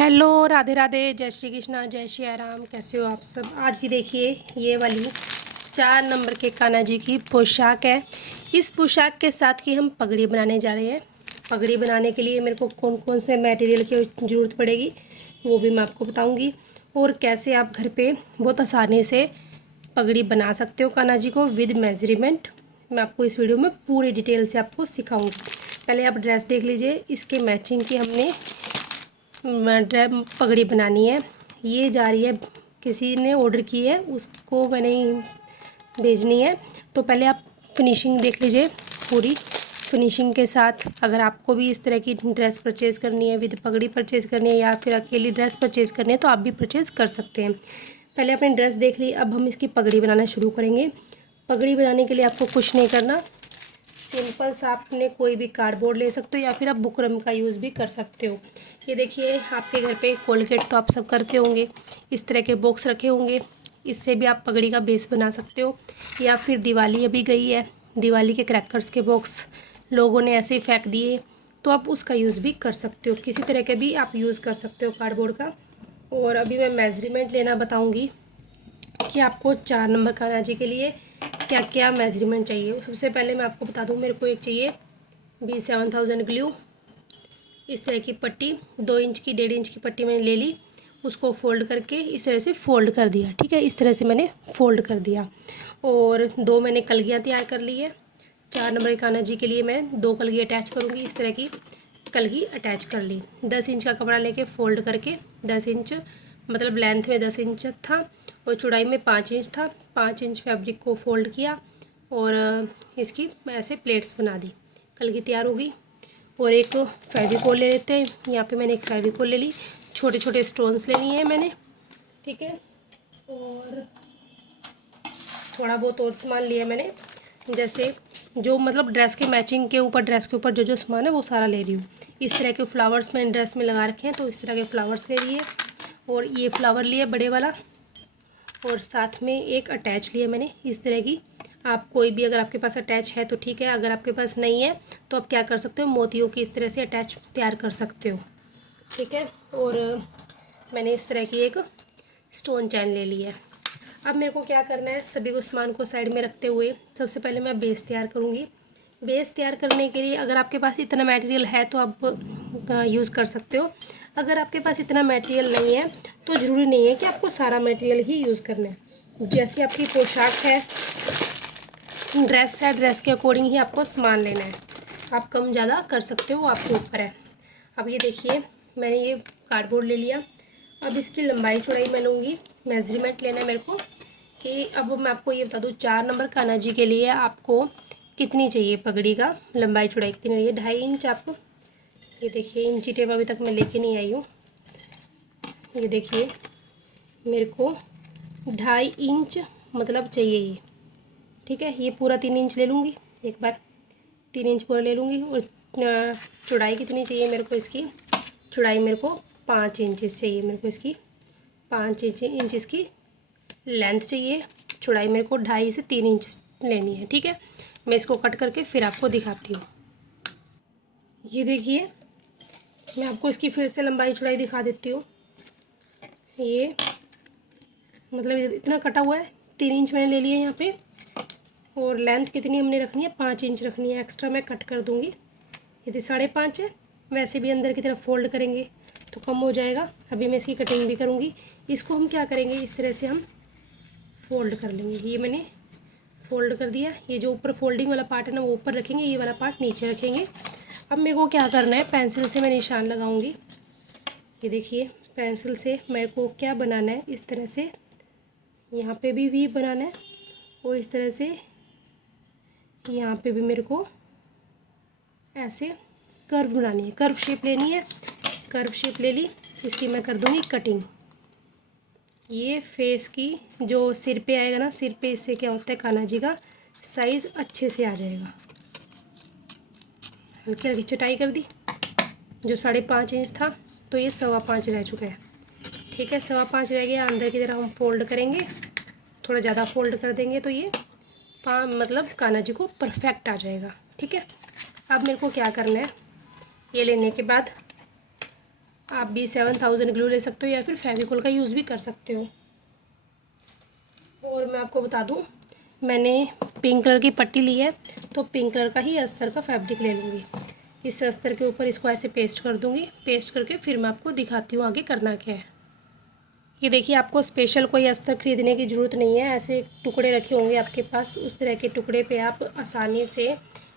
Hello, Radhe Radhe, जय श्री कृष्णा, जय श्री राम। कैसे हो आप सब। आज ही देखिए ये वाली 4 नंबर के कान्हा जी की पोशाक है। इस पोशाक के साथ ही हम पगड़ी बनाने जा रहे हैं। पगड़ी बनाने के लिए मेरे को कौन कौन से मटेरियल की ज़रूरत पड़ेगी वो भी मैं आपको बताऊंगी, और कैसे आप घर पे बहुत आसानी से पगड़ी बना सकते हो कान्हा जी को विद मेजरमेंट। मैं आपको इस वीडियो में पूरी डिटेल से आपको सिखाऊंगी। पहले आप ड्रेस देख लीजिए, इसके मैचिंग की हमने पगड़ी बनानी है। ये जा रही है, किसी ने ऑर्डर की है, उसको मैंने भेजनी है। तो पहले आप फिनिशिंग देख लीजिए पूरी। फिनिशिंग के साथ अगर आपको भी इस तरह की ड्रेस परचेज़ करनी है, विद पगड़ी परचेज़ करनी है, या फिर अकेली ड्रेस परचेज़ करनी है, तो आप भी परचेज़ कर सकते हैं। पहले आपने ड्रेस देख ली, अब हम इसकी पगड़ी बनाना शुरू करेंगे। पगड़ी बनाने के लिए आपको कुछ नहीं करना, सिंपल सा आपने कोई भी कार्डबोर्ड ले सकते हो, या फिर आप बुकरम का यूज़ भी कर सकते हो। ये देखिए, आपके घर पे कोलगेट तो आप सब करते होंगे, इस तरह के बॉक्स रखे होंगे, इससे भी आप पगड़ी का बेस बना सकते हो। या फिर दिवाली अभी गई है, दिवाली के क्रैकर्स के बॉक्स लोगों ने ऐसे ही फेंक दिए, तो आप उसका यूज़ भी कर सकते हो। किसी तरह के भी आप यूज़ कर सकते हो कार्डबोर्ड का। और अभी मैं मेजरमेंट लेना बताऊँगी कि आपको 4 नंबर कान्हा जी के लिए क्या क्या मेजरमेंट चाहिए। सबसे पहले मैं आपको बता दूं, मेरे को एक चाहिए B7000 ग्लू। इस तरह की पट्टी 2 इंच की 1.5 इंच की पट्टी मैंने ले ली, उसको फोल्ड करके इस तरह से फोल्ड कर दिया। ठीक है, इस तरह से मैंने फोल्ड कर दिया। और 2 मैंने कलगियाँ तैयार कर ली है। 4 नंबर कान्हा जी के लिए मैं 2 कलगी अटैच करूँगी। इस तरह की कलगी अटैच कर ली। 10 इंच का कपड़ा लेके फोल्ड करके 10 इंच, मतलब लेंथ में 10 इंच था और चौड़ाई में 5 इंच था। 5 इंच फैब्रिक को फोल्ड किया और इसकी ऐसे प्लेट्स बना दी। कलगी तैयार होगी। और एक फेविकोल ले लेते हैं। यहाँ पे मैंने एक फेविकोल ले ली, छोटे छोटे स्टोन्स ले लिए हैं मैंने। ठीक है, और थोड़ा बहुत और सामान लिया मैंने, जैसे जो मतलब ड्रेस के मैचिंग के ऊपर, ड्रेस के ऊपर जो जो सामान है वो सारा ले रही हूँ। इस तरह के फ्लावर्स मैंने ड्रेस में लगा रखे हैं, तो इस तरह के फ्लावर्स ले लिए। और ये फ्लावर लिए बड़े वाला, और साथ में एक अटैच लिया मैंने इस तरह की। आप कोई भी, अगर आपके पास अटैच है तो ठीक है, अगर आपके पास नहीं है तो आप क्या कर सकते हो, मोतियों की इस तरह से अटैच तैयार कर सकते हो। ठीक है, और मैंने इस तरह की एक स्टोन चैन ले ली है। अब मेरे को क्या करना है, सभी को सामान को साइड में रखते हुए सबसे पहले मैं बेस तैयार करूँगी। बेस तैयार करने के लिए अगर आपके पास इतना मटेरियल है तो आप यूज़ कर सकते हो। अगर आपके पास इतना मटेरियल नहीं है तो ज़रूरी नहीं है कि आपको सारा मटेरियल ही यूज़ करना है। जैसी आपकी पोशाक है, ड्रेस है, ड्रेस के अकॉर्डिंग ही आपको सामान लेना है। आप कम ज़्यादा कर सकते हो, आपके ऊपर है। अब ये देखिए, मैंने ये कार्डबोर्ड ले लिया। अब इसकी लंबाई चौड़ाई मैं लूँगी, मेजरमेंट लेना है मेरे को। कि अब मैं आपको ये बता दूँ, 4 नंबर कान्हा जी के लिए आपको कितनी चाहिए पगड़ी का, लंबाई चौड़ाई कितनी चाहिए। 2.5 इंच आपको, ये देखिए इंची टेप अभी तक मैं लेके नहीं आई हूँ। ये देखिए, मेरे को 2.5 इंच मतलब चाहिए ये। ठीक है, ये पूरा 3 इंच ले लूँगी, एक बार 3 इंच पूरा ले लूँगी। और चौड़ाई कितनी चाहिए मेरे को, इसकी चौड़ाई मेरे को 5 इंचेस चाहिए मेरे को इसकी। 5 इंच इसकी लेंथ चाहिए। चौड़ाई मेरे को 2.5 से 3 इंच लेनी है। ठीक है, मैं इसको कट करके फिर आपको दिखाती हूँ। ये देखिए, मैं आपको इसकी फिर से लंबाई चौड़ाई दिखा देती हूँ। ये मतलब इतना कटा हुआ है, 3 इंच मैंने ले लिया है यहाँ पे। और लेंथ कितनी हमने रखनी है, 5 इंच रखनी है। एक्स्ट्रा मैं कट कर दूँगी। यदि 5.5 है, वैसे भी अंदर की तरफ फोल्ड करेंगे तो कम हो जाएगा। अभी मैं इसकी कटिंग भी करूँगी। इसको हम क्या करेंगे, इस तरह से हम फोल्ड कर लेंगे। ये मैंने फोल्ड कर दिया। ये जो ऊपर फोल्डिंग वाला पार्ट है ना, वो ऊपर रखेंगे, ये वाला पार्ट नीचे रखेंगे। अब मेरे को क्या करना है, पेंसिल से मैं निशान लगाऊंगी। ये देखिए, पेंसिल से मेरे को क्या बनाना है, इस तरह से यहाँ पे भी वी बनाना है, और इस तरह से यहाँ पे भी मेरे को ऐसे कर्व बनानी है, कर्व शेप लेनी है। कर्व शेप ले ली, इसकी मैं कर दूँगी कटिंग। ये फेस की जो सिर पे आएगा ना, सिर पे इससे क्या होता है, कान्हा जी का साइज़ अच्छे से आ जाएगा। हल्की हल्की चटाई कर दी। जो 5.5 इंच था तो ये 5.25 रह चुका है। ठीक है, 5.25 रह गया। अंदर की तरफ हम फोल्ड करेंगे, थोड़ा ज़्यादा फोल्ड कर देंगे तो ये मतलब कान्हा जी को परफेक्ट आ जाएगा। ठीक है, अब मेरे को क्या करना है, ये लेने के बाद आप B7000 ग्लू ले सकते हो या फिर फेविकोल का यूज़ भी कर सकते हो। और मैं आपको बता दूं, मैंने पिंक कलर की पट्टी ली है, तो पिंक कलर का ही अस्तर का फैब्रिक ले लूँगी। इस अस्तर के ऊपर इसको ऐसे पेस्ट कर दूँगी। पेस्ट करके फिर मैं आपको दिखाती हूँ आगे करना क्या है। ये देखिए, आपको स्पेशल कोई अस्तर खरीदने की ज़रूरत नहीं है। ऐसे टुकड़े रखे होंगे आपके पास, उस तरह के टुकड़े पे आप आसानी से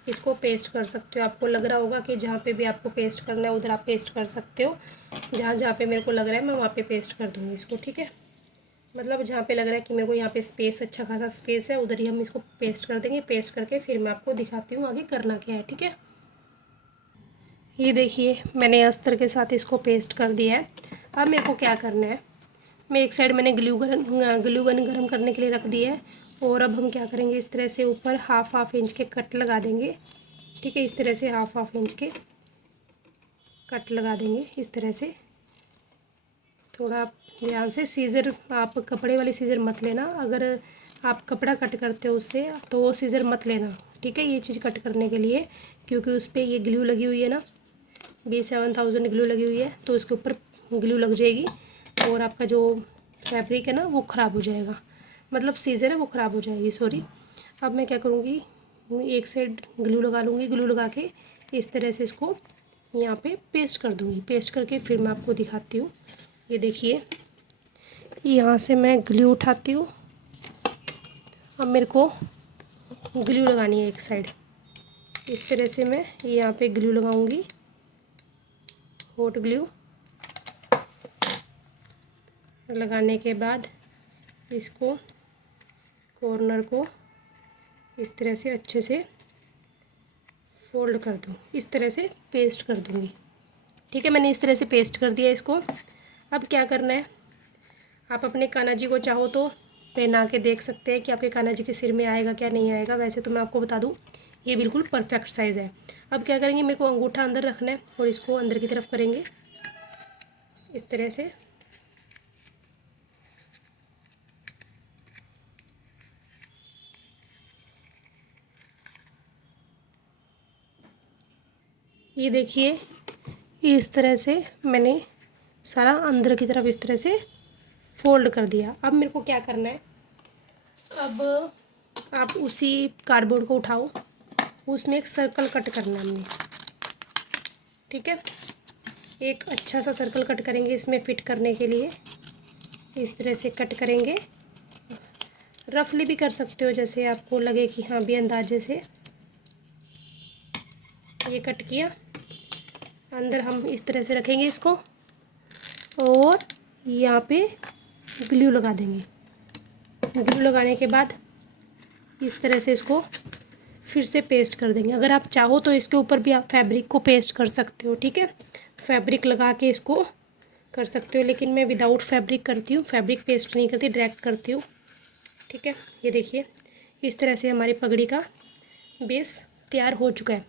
इसको पेस्ट कर सकते हो। आपको लग रहा होगा कि जहाँ पे भी आपको पेस्ट करना है उधर आप पेस्ट कर सकते हो। जहाँ जहाँ पे मेरे को लग रहा है मैं वहाँ पे पेस्ट कर दूँगी इसको, ठीक है। मतलब जहाँ पे लग रहा है कि मेरे को यहाँ पे स्पेस, अच्छा खासा स्पेस है, उधर ही हम इसको पेस्ट कर देंगे। पेस्ट करके फिर मैं आपको दिखाती हूँ आगे करना क्या है, ठीक है। ये देखिए, मैंने अस्तर के साथ इसको पेस्ट कर दिया है। अब मेरे को क्या करना है, मैं एक साइड मैंने ग्लू गन गर्म करने के लिए रख दिया है। और अब हम क्या करेंगे, इस तरह से ऊपर हाफ इंच के कट लगा देंगे, ठीक है। इस तरह से हाफ इंच के कट लगा देंगे, इस तरह से। थोड़ा ध्यान से, सीज़र आप कपड़े वाली सीज़र मत लेना। अगर आप कपड़ा कट करते हो उससे तो वो सीज़र मत लेना, ठीक है, ये चीज़ कट करने के लिए। क्योंकि उस पर ये ग्लू लगी हुई है ना, B7000 ग्लू लगी हुई है, तो उसके ऊपर ग्लू लग जाएगी और आपका जो फैब्रिक है ना वो ख़राब हो जाएगा। मतलब सीज़र है वो ख़राब हो जाएगी, सॉरी। अब मैं क्या करूँगी, एक साइड ग्लू लगा लूँगी। ग्लू लगा के इस तरह से इसको यहाँ पे पेस्ट कर दूँगी। पेस्ट करके फिर मैं आपको दिखाती हूँ। ये देखिए, यहाँ से मैं ग्लू उठाती हूँ। अब मेरे को ग्लू लगानी है एक साइड। इस तरह से मैं यहाँ पे ग्लू लगाऊंगी, हॉट ग्लू। लगाने के बाद इसको कॉर्नर को इस तरह से अच्छे से फोल्ड कर दूँ, इस तरह से पेस्ट कर दूँगी, ठीक है। मैंने इस तरह से पेस्ट कर दिया इसको। अब क्या करना है, आप अपने कान्हा जी को चाहो तो पहना के देख सकते हैं कि आपके कान्हा जी के सिर में आएगा क्या नहीं आएगा। वैसे तो मैं आपको बता दूं, ये बिल्कुल परफेक्ट साइज़ है। अब क्या करेंगे, मेरे को अंगूठा अंदर रखना है और इसको अंदर की तरफ करेंगे इस तरह से। ये देखिए, इस तरह से मैंने सारा अंदर की तरफ इस तरह से फोल्ड कर दिया। अब मेरे को क्या करना है, अब आप उसी कार्डबोर्ड को उठाओ, उसमें एक सर्कल कट करना है हमने, ठीक है। एक अच्छा सा सर्कल कट करेंगे इसमें फिट करने के लिए। इस तरह से कट करेंगे, रफली भी कर सकते हो जैसे आपको लगे कि हाँ भी अंदाजे से। ये कट किया, अंदर हम इस तरह से रखेंगे इसको और यहाँ पे ग्लू लगा देंगे। ग्लू लगाने के बाद इस तरह से इसको फिर से पेस्ट कर देंगे। अगर आप चाहो तो इसके ऊपर भी आप फैब्रिक को पेस्ट कर सकते हो, ठीक है। फैब्रिक लगा के इसको कर सकते हो, लेकिन मैं विदाउट फैब्रिक करती हूँ, फैब्रिक पेस्ट नहीं करती, डायरेक्ट करती हूँ, ठीक है। ये देखिए, इस तरह से हमारी पगड़ी का बेस तैयार हो चुका है।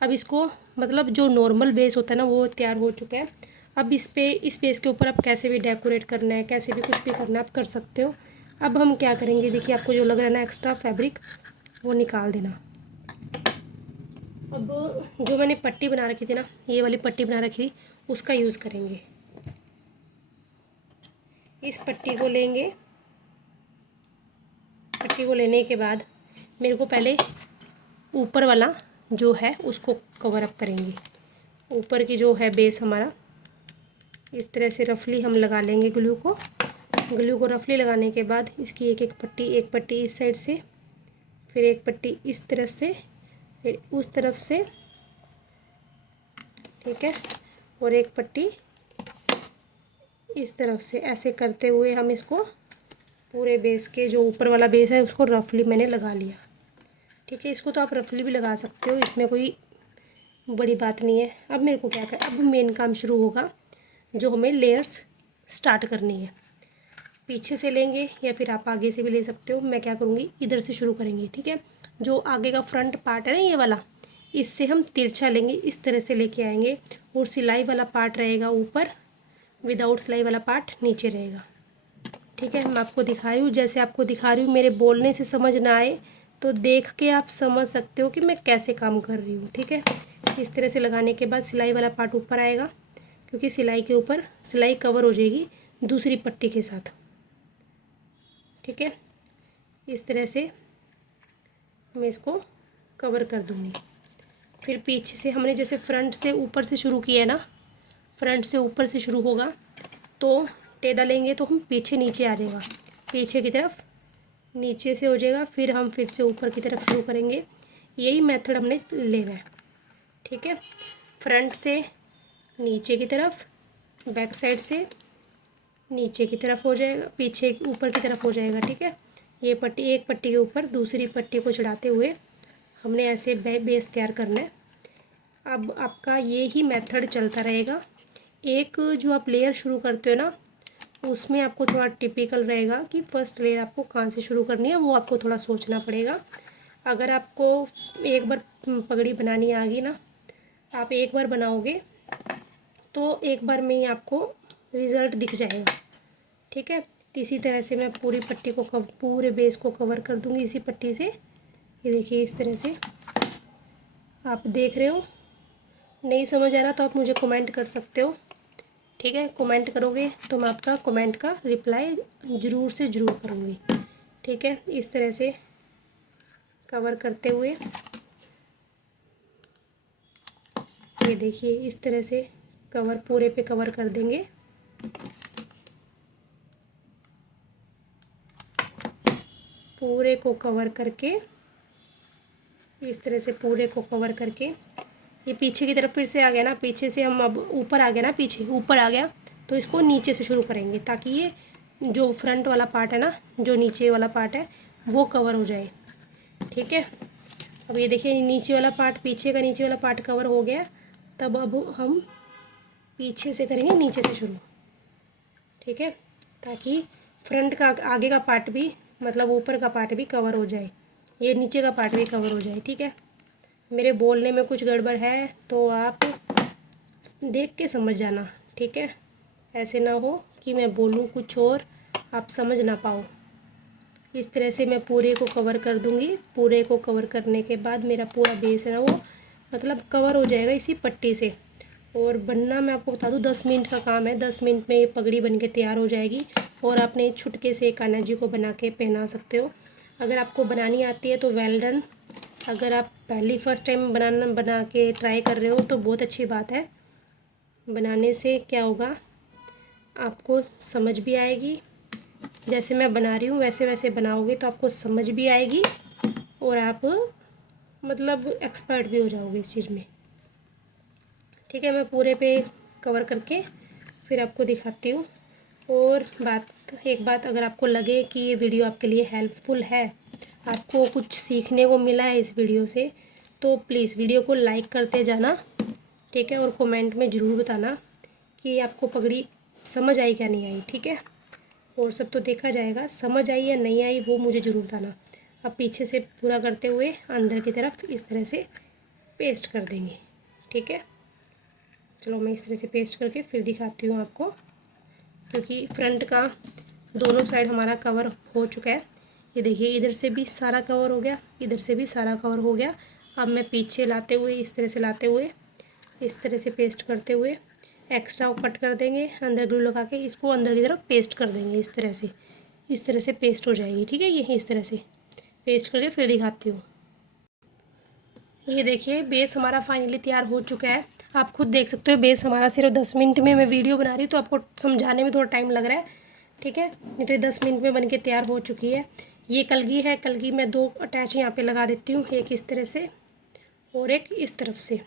अब इसको, मतलब जो नॉर्मल बेस होता है ना वो तैयार हो चुका है। अब इस बेस के ऊपर आप कैसे भी डेकोरेट करना है, कैसे भी कुछ भी करना है आप कर सकते हो। अब हम क्या करेंगे, देखिए आपको जो लग रहा है ना एक्स्ट्रा फैब्रिक, वो निकाल देना। अब जो मैंने पट्टी बना रखी थी ना, ये वाली पट्टी बना रखी थी, उसका यूज़ करेंगे। इस पट्टी को लेंगे। पट्टी को लेने के बाद मेरे को पहले ऊपर वाला जो है उसको कवर अप करेंगे। ऊपर की जो है बेस हमारा, इस तरह से रफली हम लगा लेंगे ग्लू को। ग्लू को रफली लगाने के बाद इसकी एक पट्टी इस साइड से, फिर एक पट्टी इस तरफ से, फिर उस तरफ से, ठीक है, और एक पट्टी इस तरफ से। ऐसे करते हुए हम इसको पूरे बेस के जो ऊपर वाला बेस है उसको रफली मैंने लगा लिया, ठीक है। इसको तो आप रफली भी लगा सकते हो, इसमें कोई बड़ी बात नहीं है। अब मेरे को क्या कर, अब मेन काम शुरू होगा, जो हमें लेयर्स स्टार्ट करनी है। पीछे से लेंगे या फिर आप आगे से भी ले सकते हो। मैं क्या करूँगी, इधर से शुरू करेंगे, ठीक है। जो आगे का फ्रंट पार्ट है ना ये वाला, इससे हम तिरछा लेंगे, इस तरह से लेके आएंगे। और सिलाई वाला पार्ट रहेगा ऊपर, विदाउट सिलाई वाला पार्ट नीचे रहेगा, ठीक है। मैं आपको दिखा रही हूँ, जैसे आपको दिखा रही हूँ। मेरे बोलने से समझ ना आए तो देख के आप समझ सकते हो कि मैं कैसे काम कर रही हूँ, ठीक है। इस तरह से लगाने के बाद सिलाई वाला पार्ट ऊपर आएगा, क्योंकि सिलाई के ऊपर सिलाई कवर हो जाएगी दूसरी पट्टी के साथ। ठीक है, इस तरह से मैं इसको कवर कर दूँगी। फिर पीछे से हमने जैसे फ्रंट से ऊपर से शुरू किया है ना, फ्रंट से ऊपर से शुरू होगा तो टेढ़ा लेंगे तो हम पीछे नीचे आ जाएगा, पीछे की तरफ नीचे से हो जाएगा, फिर हम फिर से ऊपर की तरफ शुरू करेंगे। यही मेथड हमने लेना है। ठीक है, फ्रंट से नीचे की तरफ, बैक साइड से नीचे की तरफ हो जाएगा, पीछे ऊपर की तरफ हो जाएगा। ठीक है, ये पट्टी एक पट्टी के ऊपर दूसरी पट्टी को चढ़ाते हुए हमने ऐसे बेस तैयार करना है। अब आपका ये ही मेथड चलता रहेगा। एक जो आप लेयर शुरू करते हो ना, उसमें आपको थोड़ा टिपिकल रहेगा कि फ़र्स्ट लेयर आपको कहाँ से शुरू करनी है, वो आपको थोड़ा सोचना पड़ेगा। अगर आपको एक बार पगड़ी बनानी आ गई ना, आप एक बार बनाओगे तो एक बार में ही आपको रिज़ल्ट दिख जाएगा। ठीक है, तो इसी तरह से मैं पूरी पट्टी को पूरे बेस को कवर कर दूँगी इसी पट्टी से। ये देखिए इस तरह से आप देख रहे हो। नहीं समझ आ रहा तो आप मुझे कमेंट कर सकते हो। ठीक है, कमेंट करोगे तो मैं आपका कमेंट का रिप्लाई ज़रूर से ज़रूर करूँगी। ठीक है, इस तरह से कवर करते हुए ये देखिए इस तरह से कवर पूरे पे कवर कर देंगे। पूरे को कवर करके इस तरह से पूरे को कवर करके ये पीछे की तरफ फिर से आ गया ना, पीछे से हम अब ऊपर आ गया ना, पीछे ऊपर आ गया तो इसको नीचे से शुरू करेंगे ताकि ये जो फ्रंट वाला पार्ट है ना, जो नीचे वाला पार्ट है वो कवर हो जाए। ठीक है, अब ये देखिए नीचे वाला पार्ट, पीछे का नीचे वाला पार्ट कवर हो गया। तब अब हम पीछे से करेंगे नीचे से शुरू। ठीक है, ताकि फ्रंट का आगे का पार्ट भी मतलब ऊपर का पार्ट भी कवर हो जाए, ये नीचे का पार्ट भी कवर हो जाए। ठीक है, मेरे बोलने में कुछ गड़बड़ है तो आप देख के समझ जाना। ठीक है, ऐसे ना हो कि मैं बोलूँ कुछ और आप समझ ना पाओ। इस तरह से मैं पूरे को कवर कर दूँगी। पूरे को कवर करने के बाद मेरा पूरा बेस है ना वो मतलब कवर हो जाएगा इसी पट्टी से। और बनना मैं आपको बता दूँ 10 मिनट का काम है। 10 मिनट में ये पगड़ी बन के तैयार हो जाएगी और आपने छुटके से कान्हा जी को बना के पहना सकते हो। अगर आपको बनानी आती है तो वेल डन। अगर आप पहली फर्स्ट टाइम बना के ट्राई कर रहे हो तो बहुत अच्छी बात है। बनाने से क्या होगा, आपको समझ भी आएगी। जैसे मैं बना रही हूँ वैसे वैसे बनाओगे तो आपको समझ भी आएगी और आप मतलब एक्सपर्ट भी हो जाओगे इस चीज़ में। ठीक है, मैं पूरे पे कवर करके फिर आपको दिखाती हूँ। और एक बात अगर आपको लगे कि ये वीडियो आपके लिए हेल्पफुल है, आपको कुछ सीखने को मिला है इस वीडियो से, तो प्लीज़ वीडियो को लाइक करते जाना। ठीक है, और कमेंट में ज़रूर बताना कि आपको पगड़ी समझ आई क्या नहीं आई। ठीक है, और सब तो देखा जाएगा, समझ आई या नहीं आई वो मुझे ज़रूर बताना। अब पीछे से पूरा करते हुए अंदर की तरफ इस तरह से पेस्ट कर देंगे। ठीक है, चलो मैं इस तरह से पेस्ट करके फिर दिखाती हूँ आपको, क्योंकि फ्रंट का दोनों साइड हमारा कवर हो चुका है। ये देखिए इधर से भी सारा कवर हो गया, इधर से भी सारा कवर हो गया। अब मैं पीछे लाते हुए इस तरह से लाते हुए इस तरह से पेस्ट करते हुए एक्स्ट्रा को कट कर देंगे, अंदर ग्लू लगा के इसको अंदर की तरफ पेस्ट कर देंगे। इस तरह से पेस्ट हो जाएगी। ठीक है, ये इस तरह से पेस्ट करके फिर दिखाती हूँ। ये देखिए बेस हमारा फाइनली तैयार हो चुका है। आप खुद देख सकते हो बेस हमारा सिर्फ 10 मिनट में, मैं वीडियो बना रही हूँ तो आपको समझाने में थोड़ा टाइम लग रहा है। ठीक है, नहीं तो ये 10 मिनट में बन के तैयार हो चुकी है। ये कलगी है, कलगी मैं 2 अटैच यहाँ पे लगा देती हूँ, एक इस तरह से और एक इस तरफ से।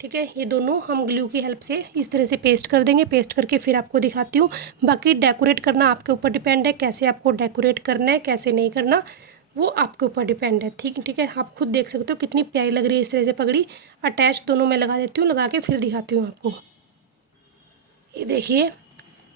ठीक है, ये दोनों हम ग्लू की हेल्प से इस तरह से पेस्ट कर देंगे। पेस्ट करके फिर आपको दिखाती हूँ। बाकी डेकोरेट करना आपके ऊपर डिपेंड है, कैसे आपको डेकोरेट करना है कैसे नहीं करना वो आपके ऊपर डिपेंड है। ठीक है, आप खुद देख सकते हो कितनी प्यारी लग रही है इस तरह से पगड़ी। अटैच दोनों मैं लगा देती हूँ, लगा के फिर दिखाती हूँ आपको। ये देखिए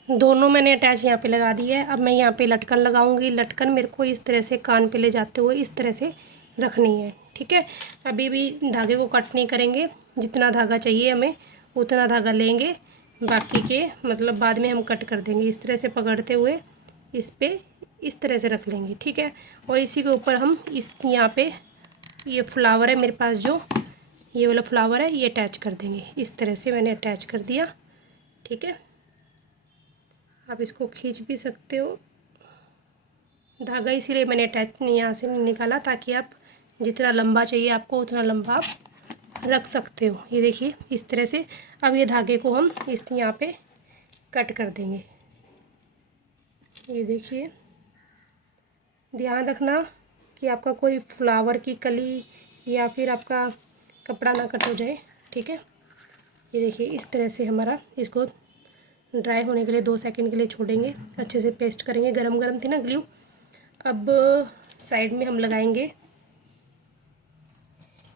दोनों मैंने अटैच यहाँ पे लगा दी है। अब मैं यहाँ पे लटकन लगाऊंगी। लटकन मेरे को इस तरह से कान पे ले जाते हुए इस तरह से रखनी है। ठीक है, अभी भी धागे को कट नहीं करेंगे, जितना धागा चाहिए हमें उतना धागा लेंगे, बाकी के मतलब बाद में हम कट कर देंगे। इस तरह से पकड़ते हुए इस पर इस तरह से रख लेंगे। ठीक है, और इसी के ऊपर हम इस यहाँ पे ये फ्लावर है मेरे पास, जो ये वाला फ्लावर है ये अटैच कर देंगे। इस तरह से मैंने अटैच कर दिया। ठीक है, आप इसको खींच भी सकते हो। धागा इसीलिए मैंने अटैच नहीं यहाँ से नहीं निकाला, ताकि आप जितना लंबा चाहिए आपको उतना लंबा आप रख सकते हो। ये देखिए इस तरह से। अब ये धागे को हम इस यहाँ पे कट कर देंगे। ये देखिए, ध्यान रखना कि आपका कोई फ्लावर की कली या फिर आपका कपड़ा ना कट हो जाए, ठीक है। ये देखिए इस तरह से हमारा, इसको ड्राई होने के लिए 2 सेकंड के लिए छोड़ेंगे, अच्छे से पेस्ट करेंगे। गरम गरम थी ना ग्लू। अब साइड में हम लगाएंगे,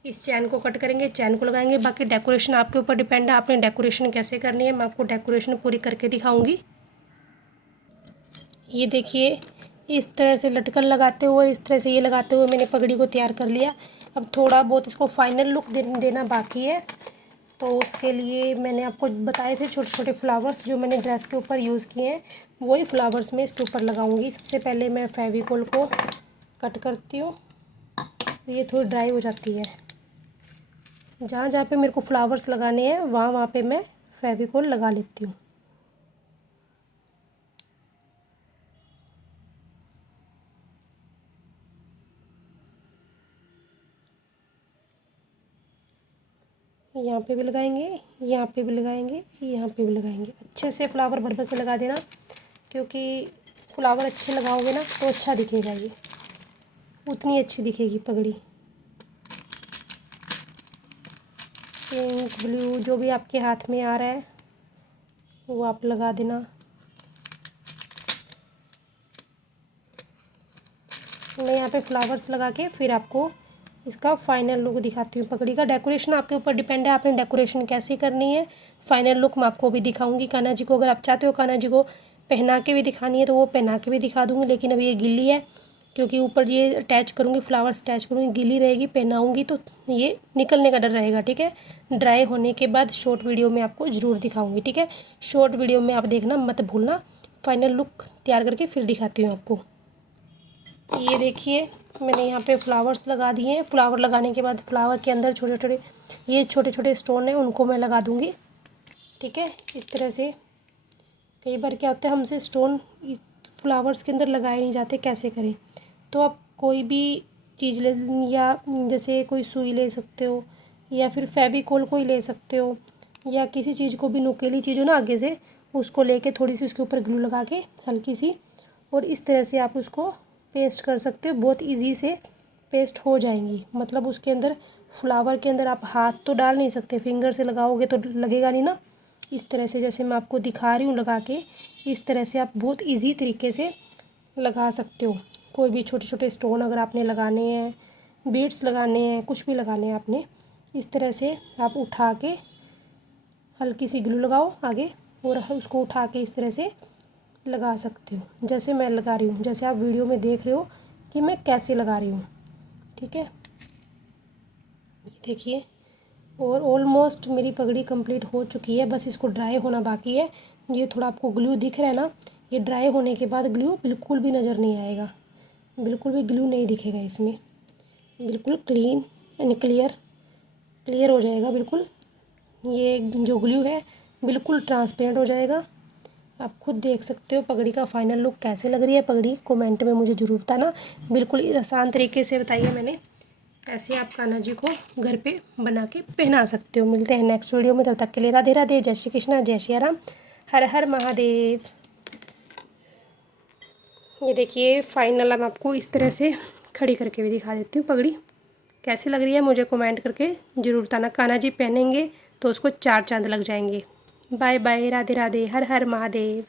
इस चैन को कट करेंगे, चैन को लगाएंगे। बाकी डेकोरेशन आपके ऊपर डिपेंड है, आपने डेकोरेशन कैसे करनी है, मैं आपको डेकोरेशन पूरी करके दिखाऊंगी। ये देखिए इस तरह से लटकन लगाते हुए, इस तरह से ये लगाते हुए मैंने पगड़ी को तैयार कर लिया। अब थोड़ा बहुत इसको फाइनल लुक देना बाकी है, तो उसके लिए मैंने आपको बताए थे छोटे छोटे फ्लावर्स जो मैंने ड्रेस के ऊपर यूज़ किए हैं, वही फ्लावर्स मैं इसके ऊपर लगाऊंगी। सबसे पहले मैं फेविकोल को कट करती हूँ, ये थोड़ी ड्राई हो जाती है। जहाँ जहाँ पे मेरे को फ्लावर्स लगाने हैं वहाँ वहाँ पे मैं फेविकोल लगा लेती हूँ। यहाँ पे भी लगाएंगे, यहाँ पे भी लगाएंगे, यहाँ पे भी लगाएंगे। अच्छे से फ्लावर भर भर के लगा देना, क्योंकि फ्लावर अच्छे लगाओगे ना तो अच्छा दिखेगा, ये उतनी अच्छी दिखेगी पगड़ी। पिंक ब्लू जो भी आपके हाथ में आ रहा है वो आप लगा देना। मैं यहाँ पे फ्लावर्स लगा के फिर आपको इसका फाइनल लुक दिखाती हूँ। पगड़ी का डेकोरेशन आपके ऊपर डिपेंड है, आपने डेकोरेशन कैसे करनी है। फाइनल लुक मैं आपको भी दिखाऊंगी। कान्हा जी को अगर आप चाहते हो कान्हा जी को पहना के भी दिखानी है तो वो पहना के भी दिखा दूँगी, लेकिन अभी ये गिल्ली है, क्योंकि ऊपर ये अटैच करूँगी, फ्लावर्स अटैच करूँगी, गीली रहेगी, पहनाऊँगी तो ये निकलने का डर रहेगा, ठीक है। ड्राई होने के बाद शॉर्ट वीडियो में आपको ज़रूर दिखाऊँगी, ठीक है। शॉर्ट वीडियो में आप देखना मत भूलना। फाइनल लुक तैयार करके फिर दिखाती हूँ आपको। ये देखिए मैंने यहाँ पे फ्लावर्स लगा दिए हैं। फ्लावर लगाने के बाद फ्लावर के अंदर छोटे छोटे ये छोटे छोटे स्टोन हैं, उनको मैं लगा दूँगी, ठीक है। इस तरह से कई बार क्या होता है हमसे स्टोन फ्लावर्स के अंदर लगाए नहीं जाते, कैसे करें। तो आप कोई भी चीज़ ले, या जैसे कोई सुई ले सकते हो, या फिर फेविकोल को ही ले सकते हो, या किसी चीज़ को भी नुकीली चीज़ हो ना आगे से, उसको लेके थोड़ी सी उसके ऊपर ग्लू लगा के हल्की सी, और इस तरह से आप उसको पेस्ट कर सकते हो। बहुत इजी से पेस्ट हो जाएंगी, मतलब उसके अंदर फ्लावर के अंदर आप हाथ तो डाल नहीं सकते, फिंगर से लगाओगे तो लगेगा नहीं ना। इस तरह से जैसे मैं आपको दिखा रही हूँ लगा के, इस तरह से आप बहुत इजी तरीके से लगा सकते हो। कोई भी छोटे छोटे स्टोन अगर आपने लगाने हैं, बीड्स लगाने हैं, कुछ भी लगाने हैं आपने, इस तरह से आप उठा के हल्की सी ग्लू लगाओ आगे, और उसको उठा के इस तरह से लगा सकते हो, जैसे मैं लगा रही हूँ, जैसे आप वीडियो में देख रहे हो कि मैं कैसे लगा रही हूँ, ठीक है। ये देखिए, और ऑलमोस्ट मेरी पगड़ी कंप्लीट हो चुकी है, बस इसको ड्राई होना बाकी है। ये थोड़ा आपको ग्लू दिख रहा है ना, ये ड्राई होने के बाद ग्लू बिल्कुल भी नज़र नहीं आएगा, बिल्कुल भी ग्लू नहीं दिखेगा इसमें, बिल्कुल क्लीन एंड क्लियर हो जाएगा बिल्कुल। ये जो ग्लू है बिल्कुल ट्रांसपेरेंट हो जाएगा। आप खुद देख सकते हो पगड़ी का फाइनल लुक कैसे लग रही है। पगड़ी कमेंट में मुझे ज़रूर बताना, बिल्कुल आसान तरीके से बताइए मैंने। ऐसे आप कान्हा जी को घर पे बना के पहना सकते हो। मिलते हैं नेक्स्ट वीडियो में, तब तक के लिए राधे राधे, जय श्री कृष्णा, जय श्री राम, हर हर महादेव। ये देखिए फाइनल मैं आपको इस तरह से खड़ी करके भी दिखा देती हूँ। पगड़ी कैसी लग रही है मुझे कमेंट करके ज़रूर बताना। कान्हा जी पहनेंगे तो उसको 4 चांद लग जाएंगे। बाय बाय, राधे राधे, हर हर महादेव।